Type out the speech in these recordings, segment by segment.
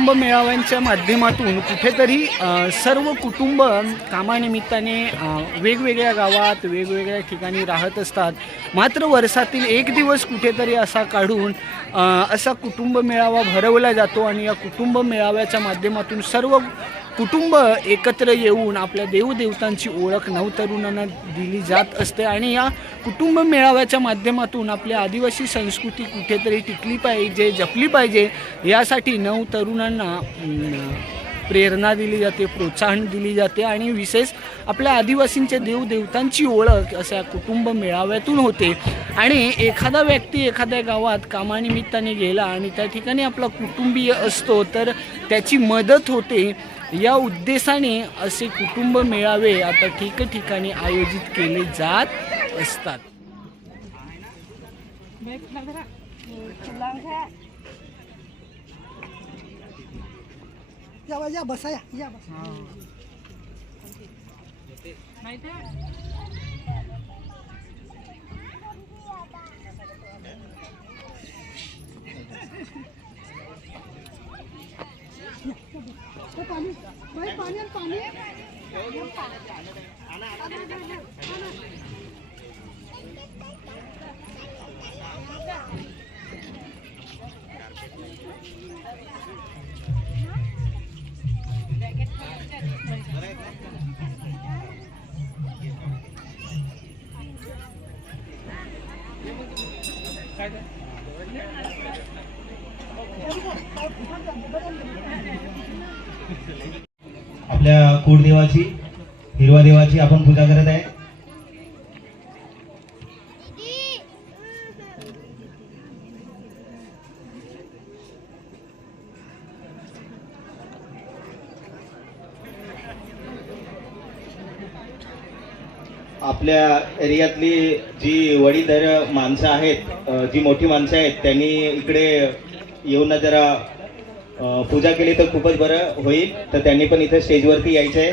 कुटुंब मेळाव्यांच्या माध्यमातून कुठेतरी सर्व कुटुंब कामानिमित्ताने वेगवेगळ्या गावात वेगवेगळ्या ठिकाणी राहत असतात. मात्र वर्षातील एक दिवस कुठेतरी असा काढून असा कुटुंब मेळावा भरवला जातो आणि या कुटुंब मेळाव्याच्या माध्यमातून सर्व कुटुंब एकत्र येऊन आपल्या देवदेवतांची ओळख नवतरुणांना दिली जात असते आणि या कुटुंब मेळाव्याच्या माध्यमातून आपली आदिवासी संस्कृती कुठेतरी टिकली पाहिजे जपली पाहिजे यासाठी नवतरुणांना प्रेरणा दिली जाते प्रोत्साहन दिली जाते आणि विशेष आपल्या आदिवासींच्या देवदेवतांची ओळख अशा कुटुंब मेळाव्यातून होते. आणि एखादा व्यक्ती एखाद्या गावात कामानिमित्ताने गेला आणि त्या ठिकाणी आपला कुटुंबीय असतो तर त्याची मदत होते. या उद्देशाने असे कुटुंब मेळावे आता ठिकठिकाणी आयोजित केले जात असतात. बसा या या बसा. हो, पाणी बाई, पाणी कुळदेवाची हिरवा देवाची आपण पूजा करत आहे. आपल्या एरियातली जी वडीलधार माणसं आहेत जी मोठी माणसं आहेत त्यांनी इकडे येऊन जरा पूजा केली तर खूपच बरं होईल. तर त्यांनी पण इथे स्टेजवरती यायचं आहे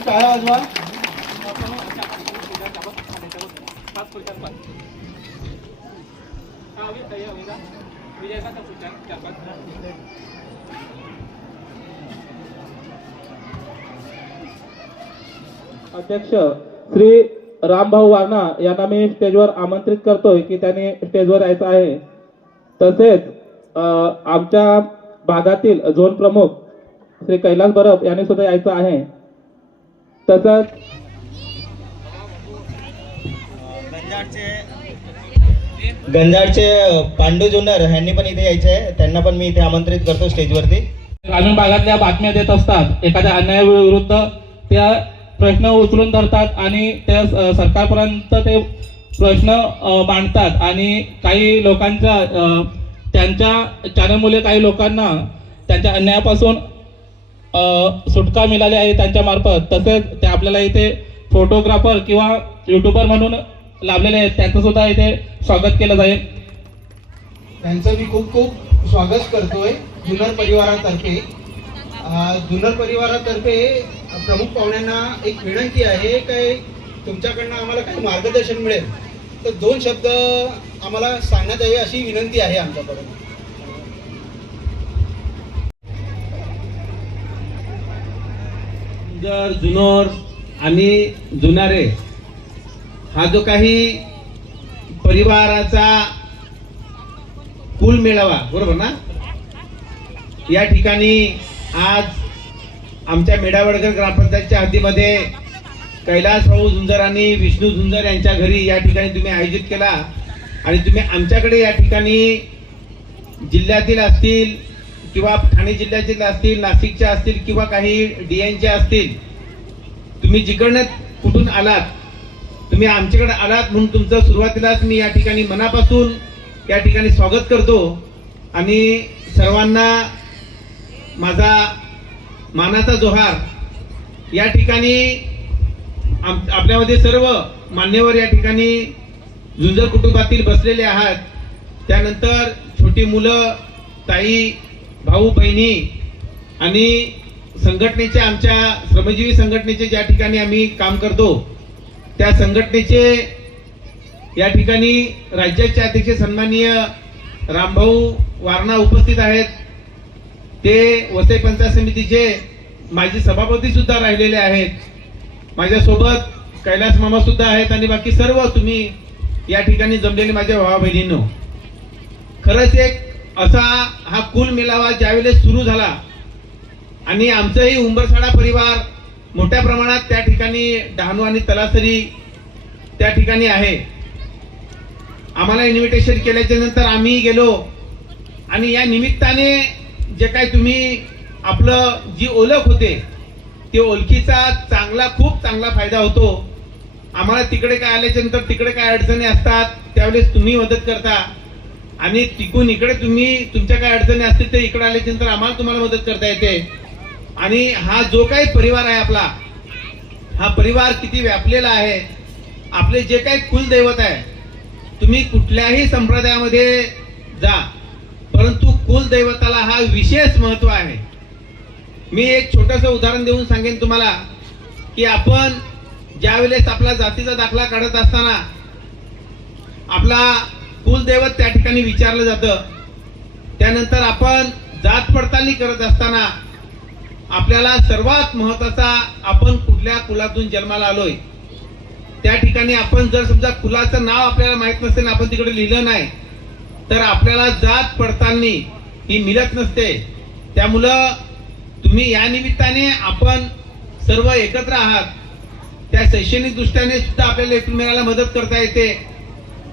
टाळ्या अध्यक्ष श्री रामभाऊ वाघना यांना मी स्टेजवर आमंत्रित करतोय की त्यांनी स्टेजवर यायचं आहे. तसेच अ, आमच्या भागातील झोन प्रमुख श्री कैलास बरब यांनी सुद्धा यायचं आहे. तसंच गंजाडचे पांडू जुन्नर यांनी पण इथे यायचे आहे. त्यांना पण मी इथे आमंत्रित करतो स्टेजवरती. ग्रामीण भागातल्या बातम्या देत असतात एखाद्या अन्यायाविरुद्ध त्या प्रश्न उचलून धरतात आणि त्या सरकारपर्यंत ते प्रश्न मांडतात. आणि काही लोकांच्या त्यांच्या चॅनलमुळे काही लोकांना त्यांच्या अन्यायापासून सुटका मिळाली आहे त्यांच्यामार्फत तसेच ते आपल्याला इथे फोटोग्राफर किंवा युट्यूबर म्हणून लाभलेले आहेत. त्यांचं सुद्धा इथे स्वागत केलं जाईल. त्यांचं मी खूप खूप स्वागत करतोय जुनर परिवारातर्फे. जुनर परिवारातर्फे प्रमुख पाहुण्यांना एक विनंती आहे काय तुमच्याकडनं आम्हाला काही मार्गदर्शन मिळेल? तर दोन शब्द आम्हाला सांगण्यात यावे अशी विनंती आहे आमच्याकडून जर जुनोर आणि जुनारे हा जो काही परिवाराचा कुल मेळावा बरोबर ना? या ठिकाणी आज आमच्या मेढावडकर ग्रामपंचायतच्या हद्दीमध्ये कैलास भाऊ झुंजर आणि विष्णू झुंजर यांच्या घरी या ठिकाणी तुम्ही आयोजित केला. आणि तुम्ही आमच्याकडे या ठिकाणी जिल्ह्यातील असतील किंवा ठाणे जिल्ह्यातील असतील नाशिकच्या असतील किंवा काही डी एनच्या असतील तुम्ही जिकडनं कुठून आलात तुम्ही आमच्याकडे आलात म्हणून तुमचं सुरुवातीलाच मी या ठिकाणी मनापासून या ठिकाणी स्वागत करतो. आणि सर्वांना माझा मानाचा जोहार. या ठिकाणी आम- आपल्यामध्ये सर्व मान्यवर या ठिकाणी झुंजर कुटुंबातील बसलेले आहात. त्यानंतर छोटी मुलं ताई भाऊ बहिणी आणि संघटनेच्या आमच्या श्रमजीवी संघटनेचे ज्या ठिकाणी आम्ही काम करतो त्या संघटनेचे या ठिकाणी राज्याचे अध्यक्ष सन्माननीय रामभाऊ वारणा उपस्थित आहेत. ते वसई पंचायत समितीचे माझे सभापती सुद्धा राहिलेले आहेत माझ्यासोबत कैलास मामा सुद्धा आहेत आणि बाकी सर्व तुम्ही या ठिकाणी जमलेले माझ्या भावा बहिणींनो. खरंच एक असा हा कुल मेळावा ज्यावेळेस सुरू झाला आणि आमचंही उंबरसाडा परिवार मोठ्या प्रमाणात त्या ठिकाणी डहाणू आणि तलासरी त्या ठिकाणी आहे. आम्हाला इन्व्हिटेशन केल्याच्यानंतर आम्ही गेलो आणि या निमित्ताने जे काय तुम्ही आपलं जी ओळख होते ते ओळखीचा चांगला खूप चांगला फायदा होतो. आम्हाला तिकडे काय आल्याच्यानंतर तिकडे काय अडचणी असतात त्यावेळेस तुम्ही मदत करता. आणि तिकून इकडे तुम्ही तुमच्या काय अडचणी असतील ते इकडे आल्याच्यानंतर आम्हाला तुम्हाला मदत करता येते. आणि हा जो काही परिवार आहे आपला हा परिवार किती व्यापलेला आहे आपले जे काही कुलदैवत आहे तुम्ही कुठल्याही संप्रदायामध्ये जा. कुलदैवताला हा विशेष महत्त्व आहे. मी एक छोटस उदाहरण देऊन सांगेन तुम्हाला की आपण ज्या वेळेस आपला जातीचा दाखला काढत असताना आपला कुलदैवत त्या ठिकाणी विचारलं जातं त्यानंतर आपण जात पडताळणी करत असताना आपल्याला सर्वात महत्त्वाचा आपण कुठल्या कुलातून जन्माला आलोय त्या ठिकाणी आपण जर समजा कुलाचं नाव आपल्याला माहीत नसेल आपण तिकडे लिहिलं नाही तर आपल्याला जात पडताळणी ही मिळत नसते. त्यामुळं तुम्ही या निमित्ताने आपण सर्व एकत्र आहात. त्या शैक्षणिक दृष्ट्याने सुद्धा आपल्याला एकमेकाला मदत करता येते.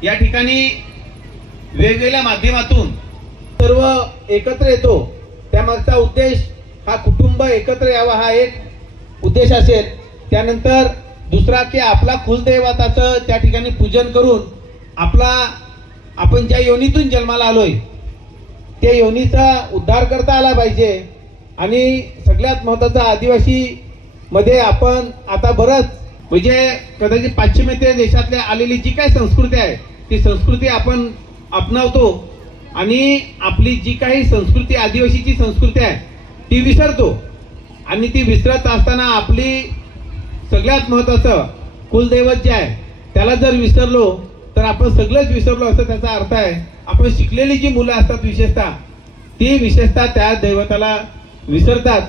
या ठिकाणी वेगवेगळ्या माध्यमातून सर्व एकत्र येतो. त्यामागचा उद्देश हा कुटुंब एकत्र यावा हा एक उद्देश असेल. त्यानंतर दुसरा की आपला कुलदैवताचं त्या ठिकाणी पूजन करून आपला आपण ज्या योनीतून जन्माला आलोय त्या योनीचा उद्धार करता आला पाहिजे. आणि सगळ्यात महत्त्वाचा आदिवासी मध्ये आपण आता बरंच म्हणजे कदाचित पाश्चिमात्य देशातल्या आलेली जी काय संस्कृती आहे ती संस्कृती आपण अपनावतो. आणि आपली जी काही संस्कृती आदिवासीची संस्कृती आहे ती विसरतो. आणि ती विसरत असताना आपली सगळ्यात महत्वाचं कुलदैवत जे आहे त्याला जर विसरलो तर आपण सगळंच विसरलो असं त्याचा अर्थ आहे. आपण शिकलेली जी मुलं असतात विशेषतः ती विशेषतः त्या दैवताला विसरतात.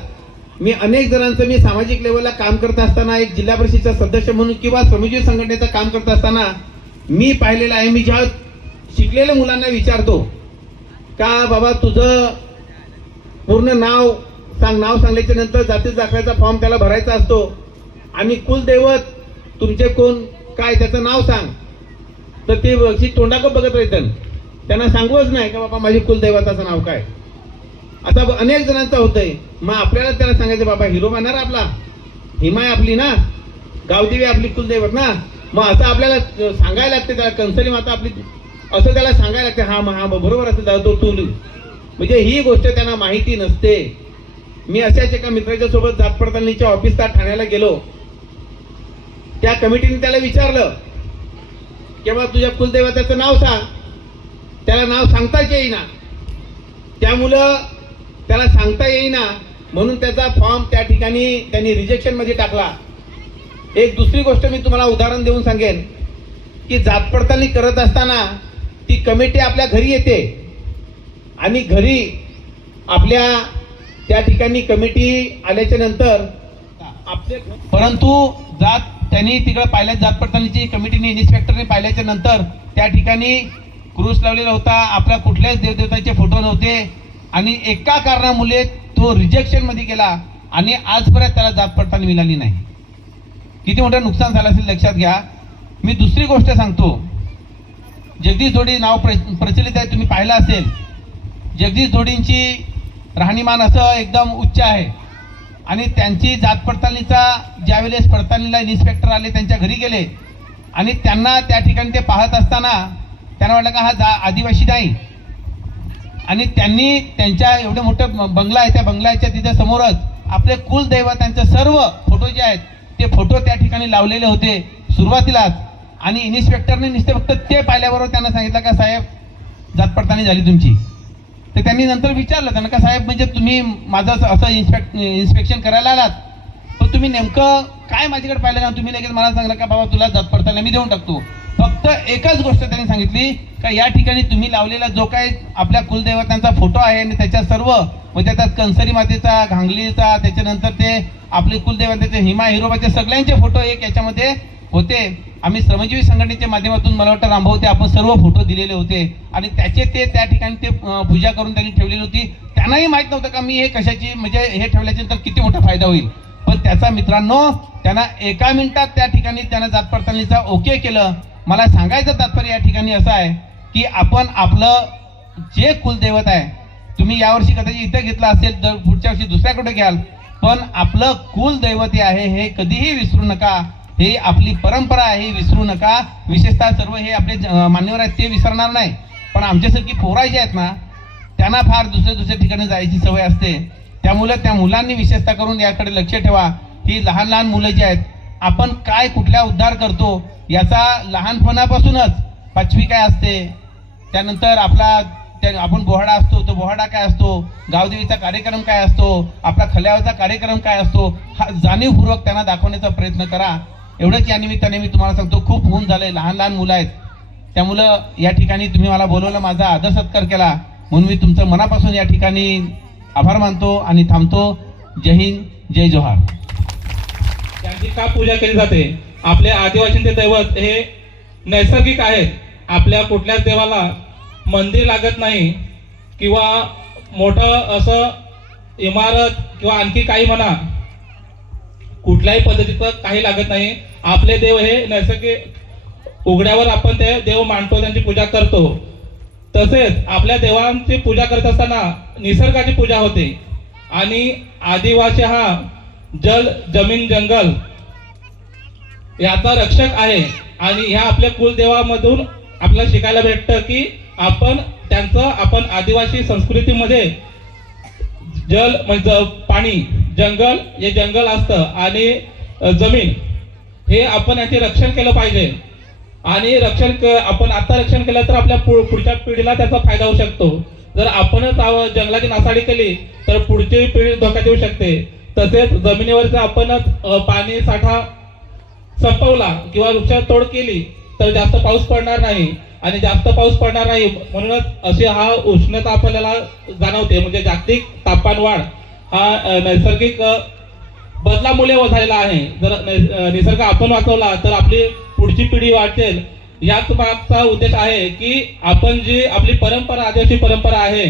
मी अनेक जणांचं मी सामाजिक लेवलला काम करत असताना एक जिल्हा परिषदेचा सदस्य म्हणून किंवा श्रमजीवी संघटनेचं काम करत असताना मी पाहिलेलं आहे मी ज्या शिकलेल्या मुलांना विचारतो का बाबा तुझं पूर्ण नाव सांग नाव सांगल्याच्या नंतर जाती दाखल्याचा फॉर्म त्याला भरायचा असतो? आणि कुलदैवत तुमचे कोण? काय? त्याचं नाव सांग. तर ते अशी तोंडाक बघत राहतात. त्यांना सांगूच नाही का बाबा माझी कुलदैवताचं नाव काय? आता ब- अनेक जणांचा होतंय. मग आपल्याला त्याला सांगायचं बाबा हिरो मानणार आपला? हिमाय आपली ना? गावदेवी आपली कुलदैवत ना? मग असं आपल्याला सांगायला लागते त्याला कंसली माता आपली असं त्याला सांगायला लागते हा मग हा बरोबर असं जातो तो तू म्हणजे ही गोष्ट त्यांना माहिती नसते. मी अशाच एका मित्राच्या सोबत जात पडताळणीच्या ऑफिसला ठाण्याला गेलो. त्या कमिटीने त्याला विचारलं किंवा तुझ्या कुलदैवताचं नाव सांग. त्याला नाव सांगताच येईना. त्यामुळं त्याला सांगता येईना म्हणून त्याचा फॉर्म त्या ठिकाणी त्यांनी रिजेक्शनमध्ये टाकला. एक दुसरी गोष्ट मी तुम्हाला उदाहरण देऊन सांगेन की जात पडताळणी करत असताना ती कमिटी आपल्या घरी येते. आणि घरी आपल्या त्या ठिकाणी कमिटी आल्याच्यानंतर आपले परंतु जात त्यांनी तिकडे पाहिल्या जात पडताळणीची कमिटीने इन्स्पेक्टरने पाहिल्याच्या नंतर त्या ठिकाणी क्रूस लावलेला होता. आपल्या कुठल्याच देवदेवताचे फोटो नव्हते. आणि एका कारणामुळे तो रिजेक्शनमध्ये गेला आणि आजपर्यंत त्याला जात पडताळणी मिळाली नाही. किती मोठं नुकसान झालं असेल लक्षात घ्या. मी दुसरी गोष्ट सांगतो. जगदीश जोडी नाव प्र- प्रचलित आहे तुम्ही पाहिलं असेल. जगदीश जोडींची राहणीमान असं एकदम उच्च आहे. आणि त्यांची जात पडताळणीचा ज्यावेळेस पडताळणीला इन्स्पेक्टर आले त्यांच्या घरी गेले आणि त्यांना त्या ठिकाणी ते पाहत असताना त्यांना वाटलं का हा जा आदिवासी नाही. आणि त्यांनी त्यांच्या एवढं मोठं बंगला आहे त्या बंगल्याच्या तिथे समोरच आपले कुलदैवतांचे सर्व फोटो जे आहेत ते फोटो त्या ठिकाणी लावलेले होते सुरुवातीलाच. आणि इन्स्पेक्टरने नुसते फक्त ते पाहिल्याबरोबर त्यांना सांगितलं का साहेब जात पडताळणी झाली तुमची. तर त्यांनी नंतर विचारलं त्यांना का साहेब म्हणजे तुम्ही माझं असं- असं इन्स्पेक्ट इन्स्पेक्शन करायला आलात. पण तुम्ही नेमकं काय माझ्याकडे पाहिलं का तुम्ही लगेच मला सांगलं का बाबा तुला जात पडताना मी देऊन टाकतो. फक्त एकच गोष्ट त्यांनी सांगितली का या ठिकाणी तुम्ही लावलेला जो काय आपल्या कुलदैवतांचा फोटो आहे आणि त्याच्या सर्व म्हणजे त्यात कंसरी मातेचा घांगलीचा त्याच्यानंतर ते आपले कुलदेवताचे हिमा हिरोबाचे सगळ्यांचे फोटो एक याच्यामध्ये होते. आम्ही श्रमजीवी संघटनेच्या माध्यमातून मला वाटतं रामभाऊ ते आपण सर्व फोटो दिलेले होते. आणि त्याचे ते त्या ठिकाणी ते पूजा करून त्यांनी ठेवलेली होती. त्यांनाही माहीत नव्हतं का मी हे कशाची म्हणजे हे ठेवल्याच्या नंतर किती मोठा फायदा होईल. पण त्याचा मित्रांनो त्यांना एका मिनिटात त्या ठिकाणी त्यांना जात पडताळणीचा ओके केलं. मला सांगायचं तात्पर्य या ठिकाणी असं आहे की आपण आपलं जे कुलदैवत आहे तुम्ही यावर्षी कदाचित इथे घेतलं असेल तर पुढच्या वर्षी दुसऱ्याकडे घ्याल. पण आपलं कुलदैवत हे आहे हे कधीही विसरू नका. हे आपली परंपरा आहे विसरू नका. विशेषतः सर्व हे आपले ज- मान्यवर आहेत ते विसरणार नाही. पण आमच्यासारखी पोरा जी आहेत ना त्यांना फार दुसऱ्या दुसऱ्या ठिकाणी जायची सवय असते. त्यामुळे त्या मुलांनी विशेषतः करून याकडे लक्ष ठेवा. ही लहान लहान मुलं जी आहेत आपण काय कुठल्या उद्धार करतो याचा लहानपणापासूनच पाचवी काय असते त्यानंतर आपला त्या आपण बोहाडा असतो तो बोहाडा काय असतो गावदेवीचा कार्यक्रम काय असतो आपला खल्यावरचा कार्यक्रम काय असतो हा जाणीवपूर्वक त्यांना दाखवण्याचा प्रयत्न करा. एवढंच या निमित्ताने मी तुम्हाला सांगतो खूप ऊन झालंय लहान लहान मुलं आहेत. त्यामुळं या ठिकाणी तुम्ही मला बोलवलं माझा आदर सत्कार केला. म्हणून मी तुमचं मनापासून या ठिकाणी आभार मानतो आणि थांबतो. जय हिंद जय जोहार. त्यांची का पूजा केली जाते? आपल्या आदिवासींचे दैवत हे नैसर्गिक आहेत. आपल्या कुठल्याच देवाला मंदिर लागत नाही किंवा मोठं असं इमारत किंवा आणखी काही म्हणा कुठल्याही पद्धतीचं काही लागत नाही. आपले देव हे नैसर्गिक उघड्यावर आपण ते देव मांडतो त्यांची पूजा करतो. तसेच आपल्या देवांची पूजा करत असताना निसर्गाची पूजा होते. आणि आदिवासी हा जल जमीन जंगल याचा रक्षक आहे. आणि ह्या आपल्या कुलदेवामधून आपल्याला शिकायला भेटतं की आपण त्यांचं आपण आदिवासी संस्कृतीमध्ये जल म्हणजे पाणी जंगल हे जंगल असतं. आणि जमीन हे आपण याचे रक्षण केलं पाहिजे. आणि रक्षण आपण आता रक्षण केलं तर आपल्या पुढच्या पिढीला त्याचा फायदा होऊ शकतो. जर आपणच जंगलाची नासाडी केली तर पुढची पिढी धोक्यात येऊ शकते. तसेच जमिनीवरचा आपणच पाणी साठा संपवला किंवा वृक्षतोड केली तर जास्त पाऊस पडणार नाही. आणि जास्त पाऊस पडणार नाही म्हणूनच अशी हा उष्णता आपल्याला जाणवते. म्हणजे जागतिक तापमान वाढ. हा नैसर्गिक बदलामुळे झालेला आहे. जर निसर्ग आपण वाचवला तर आपली पुढची पिढी वाटेल याच मागचा उद्देश आहे की आपण जी आपली परंपरा आदिवासी परंपरा आहे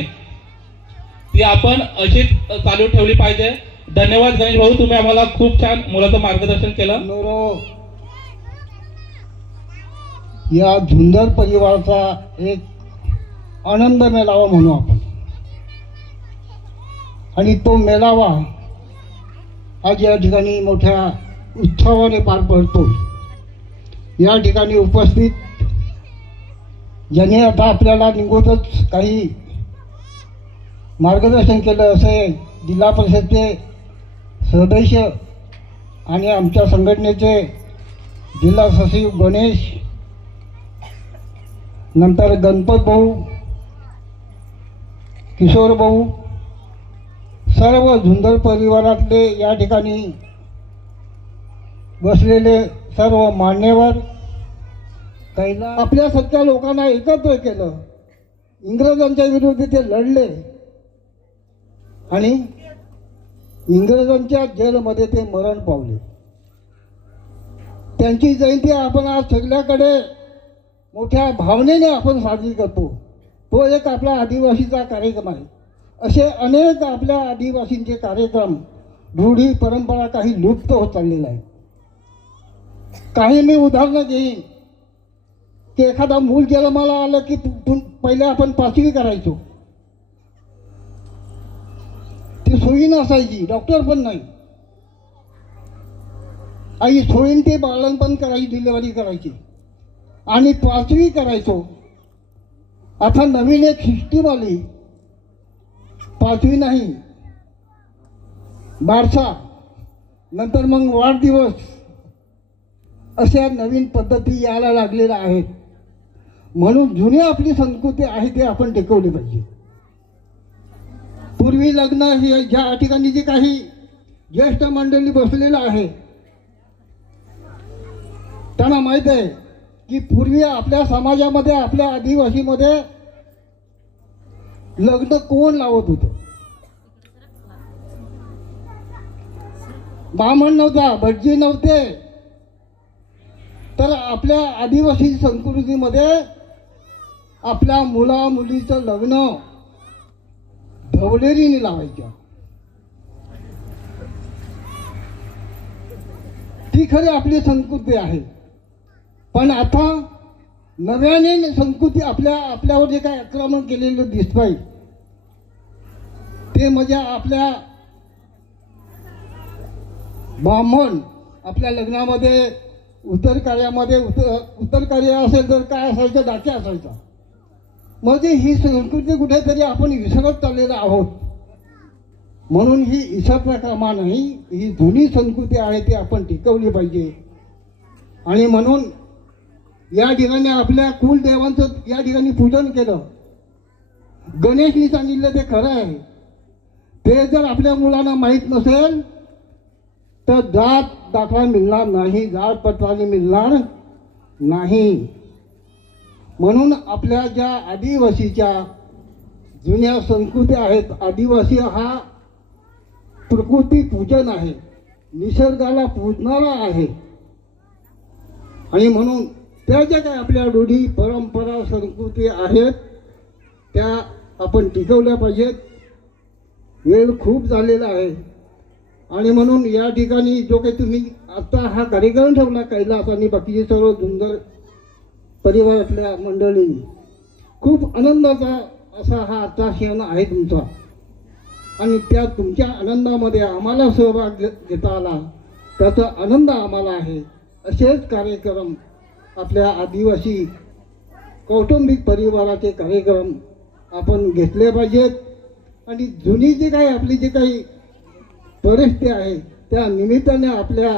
ती आपण अशीच चालू ठेवली पाहिजे. धन्यवाद गणेश भाऊ तुम्ही आम्हाला खूप छान मुलाचं मार्गदर्शन केलं. या झुंदर परिवाराचा एक आनंद मेळावा म्हणू आपण. आणि तो मेळावा आज या ठिकाणी मोठ्या उत्सवाने पार पडतो. या ठिकाणी उपस्थित ज्याने आता आपल्याला निघूनच काही मार्गदर्शन केलं असे जिल्हा परिषदचे सदस्य आणि आमच्या संघटनेचे जिल्हा सचिव गणेश नंतर गणपत भाऊ किशोर भाऊ सर्व झुंदर परिवारातले या ठिकाणी बसलेले सर्व मान्यवर कैला सध्या लोकांना एकत्र केलं. इंग्रजांच्या विरोधी ते लढले. आणि इंग्रजांच्या जेलमध्ये ते मरण पावले. त्यांची जयंती आपण आज सगळ्याकडे मोठ्या भावनेने आपण साजरी करतो. तो एक आपला आदिवासीचा कार्यक्रम आहे. असे अनेक आपल्या आदिवासींचे कार्यक्रम रूढी परंपरा काही लुप्त होत चाललेल्या आहेत. काही मी उदाहरणं घेईन की एखादा मूल जन्माला आलं की पहिले आपण पाचवी करायचो. ती सोयी नसायची डॉक्टर पण नाही. आई सोयीन ते बाळणपण करायची डिलिव्हरी करायची. आणि पाचवी करायचो. आता नवीन एक सिस्टीम आली. पाचवी नाही. बारसा. नंतर मग वाढदिवस. अशा नवीन पद्धती यायला लागलेल्या आहेत. म्हणून जुनी आपली संस्कृती आहे ते आपण टिकवली पाहिजे. पूर्वी लग्न हे ज्या ठिकाणी जे काही ज्येष्ठ मंडळी बसलेलं आहे. त्यांना माहीत आहे की पूर्वी आपल्या समाजामध्ये आपल्या आदिवासीमध्ये लग्न कोण लावत होत? ब्राह्मण नव्हता भटजी नव्हते. तर आपल्या आदिवासी संस्कृतीमध्ये आपल्या मुला मुलीचं लग्न धवलेरीने लावायचं ती खरी आपली संस्कृती आहे. पण आता नव्याने संस्कृती आपल्या आपल्यावर जे काय आक्रमण केलेलं दिसत आहे ते म्हणजे आपल्या ब्राह्मण आपल्या लग्नामध्ये उत्तर कार्यामध्ये उत्तर उत्तर कार्य असेल तर काय असायचं? डाक्या असायचा. म्हणजे ही संस्कृती कुठेतरी आपण विसरत चाललेलो आहोत. म्हणून ही इसरता नाही ही जुनी संस्कृती आहे ती आपण टिकवली पाहिजे. आणि म्हणून या ठिकाणी आपल्या कुलदेवांचं या ठिकाणी पूजन केलं. गणेशनी सांगितलं ते खरं आहे. ते जर आपल्या मुलांना माहीत नसेल तर जात दाखला मिळणार नाही जात पत्राने मिळणार नाही. म्हणून आपल्या ज्या आदिवासीच्या जुन्या संस्कृती आहेत आदिवासी हा प्रकृती पूजन आहे निसर्गाला पूजणारा आहे. आणि म्हणून त्या ज्या काही आपल्या रूढी परंपरा संस्कृती आहेत त्या आपण टिकवल्या पाहिजेत. वेळ खूप झालेला आहे. आणि म्हणून या ठिकाणी जो काही तुम्ही आत्ता हा कार्यक्रम ठेवला कैलास आणि बाकीचे सर्व धुंदर परिवारातल्या मंडळींनी खूप आनंदाचा असा हा आत्ता क्षण आहे तुमचा. आणि त्या तुमच्या आनंदामध्ये आम्हाला सहभाग घेता आला. त्याचा आनंद आम्हाला आहे. असेच कार्यक्रम आपल्या आदिवासी कौटुंबिक परिवाराचे कार्यक्रम आपण घेतले पाहिजेत. आणि जुनी जी काही आपली जी काही परिस्थिती आहे त्या निमित्ताने आपल्या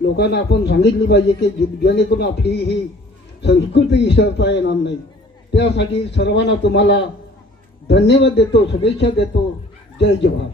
लोकांना आपण सांगितली पाहिजे की जेणेकरून आपली ही संस्कृती विसरता येणार नाही. त्यासाठी सर्वांना तुम्हाला धन्यवाद देतो शुभेच्छा देतो. जय जवाहर